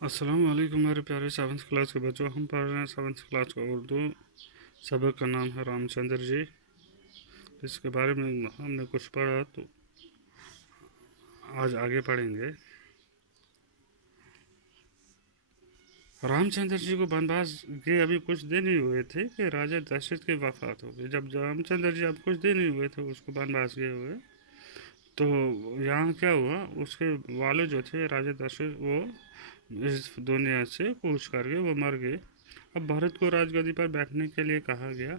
अस्सलाम वालेकुम मेरे प्यारे 7th क्लास के बच्चों। हम पढ़ रहे हैं 7th क्लास का उर्दू सबक का नाम है रामचंद्र जी। इसके बारे में हमने कुछ पढ़ा तो आज आगे पढ़ेंगे। रामचंद्र जी को वनवास के अभी कुछ दिन ही हुए थे कि राजा दशरथ की वफात हो गई। जब रामचंद्र जी अब कुछ दिन ही हुए थे उसको वनवास गए हुए, तो यहाँ क्या हुआ, उसके वाले जो थे राजा दशरथ, वो इस दुनिया से कूच करके वो मर गए। अब भारत को राजगद्दी पर बैठने के लिए कहा गया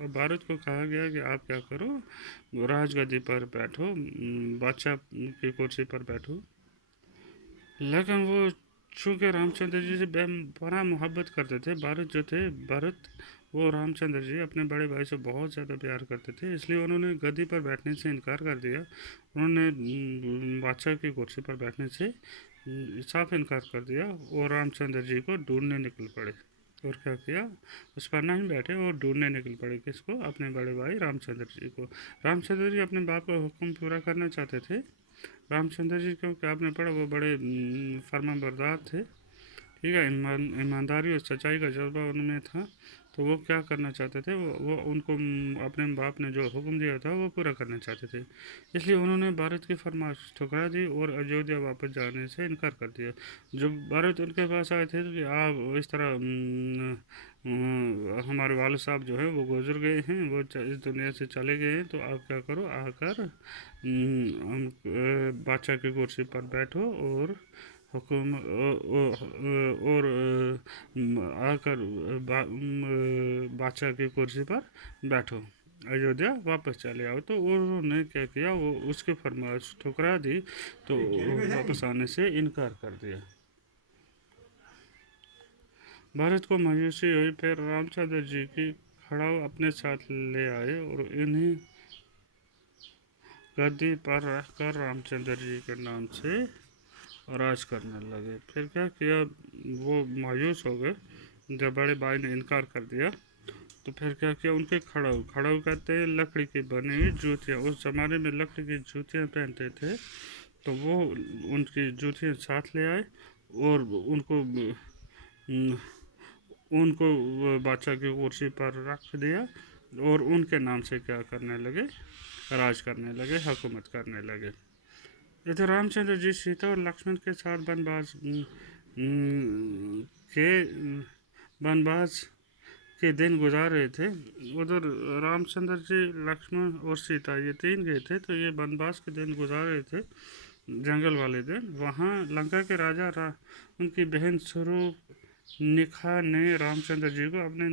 और भारत को कहा गया कि आप क्या करो, राजगद्दी पर बैठो, बादशाह की कुर्सी पर बैठो। लेकिन वो चूँकि रामचंद्र जी से बड़ा मोहब्बत करते थे, भारत जो थे, भारत वो रामचंद्र जी अपने बड़े भाई से बहुत ज़्यादा प्यार करते थे, इसलिए उन्होंने गद्दी पर बैठने से इनकार कर दिया। उन्होंने बादशाह की कुर्सी पर बैठने से साफ इनकार कर दिया और रामचंद्र जी को ढूंढने निकल पड़े। और क्या किया, उस पर नहीं बैठे और ढूंढने निकल पड़े। किसको? अपने बड़े भाई रामचंद्र जी को। रामचंद्र जी अपने बाप का हुक्म पूरा करना चाहते थे। रामचंद्र जी, क्योंकि आपने पढ़ा, वो बड़े फर्माबरदार थे, ठीक है, ईमानदारी और सच्चाई का जज्बा उनमें था। तो वो क्या करना चाहते थे, वो उनको अपने बाप ने जो हुक्म दिया था वो पूरा करना चाहते थे। इसलिए उन्होंने भारत की फरमाइश ठुकरा दी और अयोध्या वापस जाने से इनकार कर दिया। जब भारत उनके पास आए थे कि आप इस तरह हमारे वाले साहब जो है वो गुजर गए हैं, वो इस दुनिया से चले गए हैं, तो आप क्या करो, आकर बादशाह की कुर्सी पर बैठो और हुकुम और आकर बादशाह की कुर्सी पर बैठो, अयोध्या वापस चले आओ। तो उन्होंने क्या किया, वो उसकी फरमाइश ठुकरा दी, तो वापस आने से इनकार कर दिया। भारत को मायूसी हुई, फिर रामचंद्र जी की खड़ाऊ अपने साथ ले आए और इन्हें गद्दी पर रखकर रामचंद्र जी के नाम से राज करने लगे। फिर क्या किया, वो मायूस हो गए जब बड़े भाई ने इनकार कर दिया। तो फिर क्या किया, उनके खड़ाऊ, खड़ाऊ कहते हैं लकड़ी की बनी हुई जूतियाँ, उस ज़माने में लकड़ी की जूतियाँ पहनते थे, तो वो उनकी जूतियाँ साथ ले आए और उनको उनको बादशाह की कुर्सी पर रख दिया और उनके नाम से क्या करने लगे, राज करने लगे, हुकूमत करने लगे। इधर रामचंद्र जी सीता और लक्ष्मण के साथ के वनवास के दिन गुजार रहे थे। उधर रामचंद्र जी, लक्ष्मण और सीता, ये तीन गए थे, तो ये वनवास के दिन गुजार रहे थे, जंगल वाले दिन। वहाँ लंका के राजा उनकी बहन निखा ने रामचंद्र जी को अपने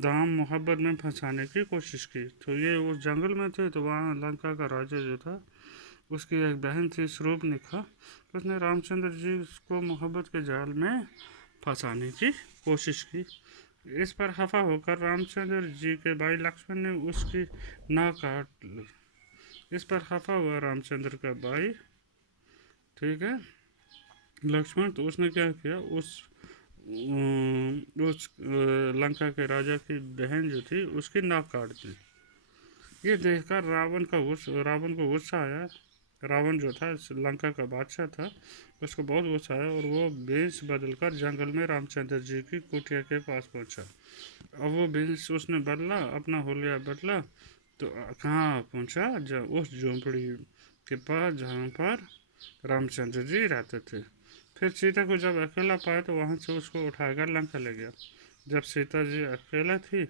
दाम मोहब्बत में फंसाने की कोशिश की। तो ये उस जंगल में थे, तो वहाँ लंका का राजा जो था, उसकी एक बहन थी निखा, उसने रामचंद्र जी को मोहब्बत के जाल में फंसाने की कोशिश की। इस पर खफा होकर रामचंद्र जी के भाई लक्ष्मण ने उसकी नाक काट ली। इस पर खफा हुआ रामचंद्र का भाई, ठीक है, लक्ष्मण, तो उसने क्या किया, उस लंका के राजा की बहन जो थी उसकी नाक काट दी। ये देखकर रावण को गुस्सा आया। रावण जो था, लंका का बादशाह था, उसको बहुत गुस्सा आया और वो भेष बदलकर जंगल में रामचंद्र जी की कुटिया के पास पहुंचा। अब वो भेष उसने बदला, अपना होलिया बदला, तो कहाँ पहुंचा, जब उस झोंपड़ी के पास जहाँ पर रामचंद्र जी रहते थे। फिर सीता को जब अकेला पाया तो वहाँ से उसको उठाकर लंका ले गया। जब सीता जी अकेला थी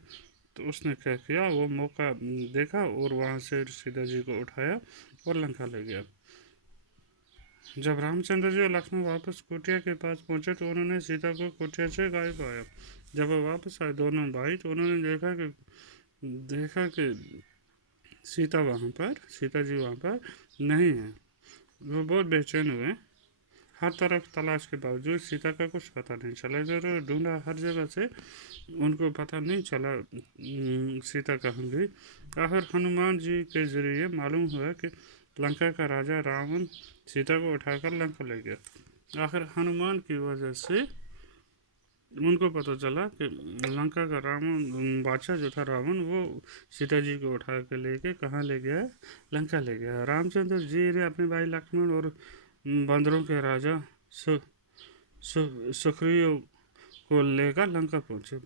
तो उसने क्या किया, वो मौका देखा और वहाँ से सीता जी को उठाया और लंका ले गया। जब रामचंद्र जी और लक्ष्मण वापस कुटिया के पास पहुंचे तो उन्होंने सीता को कुटिया से गायब पाया। जब वो वापस आए दोनों भाई, तो उन्होंने देखा कि सीता जी वहाँ पर नहीं है। वो बहुत बेचैन हुए। हर तरफ तलाश के बावजूद सीता का कुछ पता नहीं चला। इधर ढूंढा हर जगह से, उनको पता नहीं चला सीता कहाँ गई। आखिर हनुमान जी के जरिए मालूम हुआ कि लंका का राजा रावण सीता को उठाकर लंका ले गया। आखिर हनुमान की वजह से उनको पता चला कि लंका का बादशाह जो था रावण, वो सीता जी को उठा के लेके कहाँ ले गया, लंका ले गया। रामचंद्र जी ने अपने भाई लक्ष्मण और बंदरों के राजा सुग्रीव को लेकर लंका पहुंचे।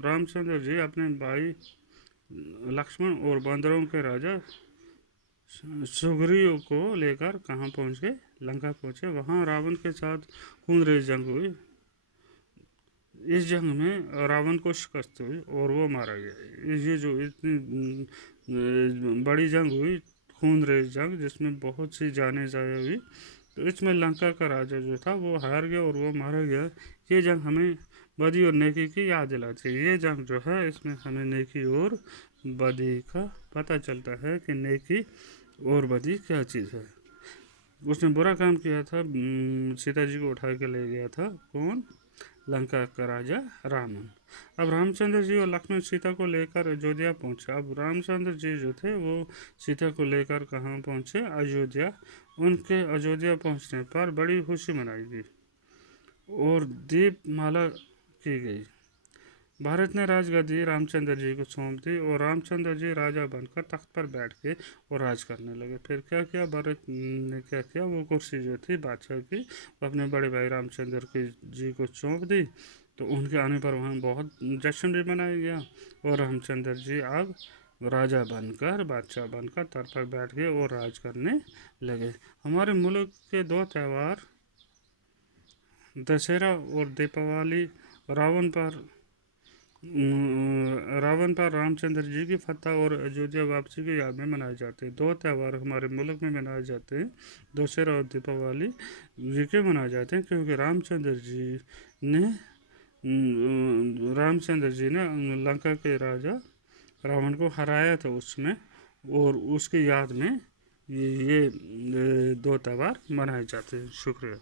रामचंद्र जी अपने भाई लक्ष्मण और बांदरों के राजा सुग्रीव को लेकर कहाँ पहुंच गए? लंका पहुंचे। वहाँ रावण के साथ खून रेज जंग हुई। इस जंग में रावण को शिकस्त हुई और वो मारा गया। ये जो इतनी बड़ी जंग हुई, खून रेज जंग, जिसमें बहुत सी जानें ज़ाया हुई, तो इसमें लंका का राजा जो था वो हार गया और वो मारा गया। ये जंग हमें बदी और नेकी की याद दिलाती है। ये जंग जो है, इसमें हमें नेकी और बदी का पता चलता है कि नेकी और बदी क्या चीज़ है। उसने बुरा काम किया था, सीता जी को उठा के ले गया था। कौन? लंका का राजा रावण। अब रामचंद्र जी और लक्ष्मण सीता को लेकर अयोध्या पहुंचे। अब रामचंद्र जी जो थे वो सीता को लेकर कहाँ पहुंचे? अयोध्या। उनके अयोध्या पहुंचने पर बड़ी खुशी मनाई गई और दीपमाला की गई। भारत ने राजगद्दी रामचंद्र जी को सौंप दी और रामचंद्र जी राजा बनकर तख्त पर बैठ के और राज करने लगे। फिर क्या किया भारत ने? क्या किया? वो कुर्सी जो थी बादशाह की, वो अपने बड़े भाई रामचंद्र जी को सौंप दी। तो उनके आने पर वहाँ बहुत जश्न भी मनाया गया और रामचंद्र जी अब राजा बनकर, बादशाह बनकर तख्त पर बैठ गए और राज करने लगे। हमारे मुल्क के दो त्यौहार, दशहरा और दीपावली, रावण पर रामचंद्र जी की फतह और अयोध्या वापसी की याद में मनाए जाते हैं। दो त्यौहार हमारे मुल्क में मनाए जाते हैं, दशहरा और दीपावली। ये क्यों मनाए जाते हैं? क्योंकि रामचंद्र जी ने लंका के राजा रावण को हराया था उसमें, और उसकी याद में ये दो त्यौहार मनाए जाते हैं। शुक्रिया।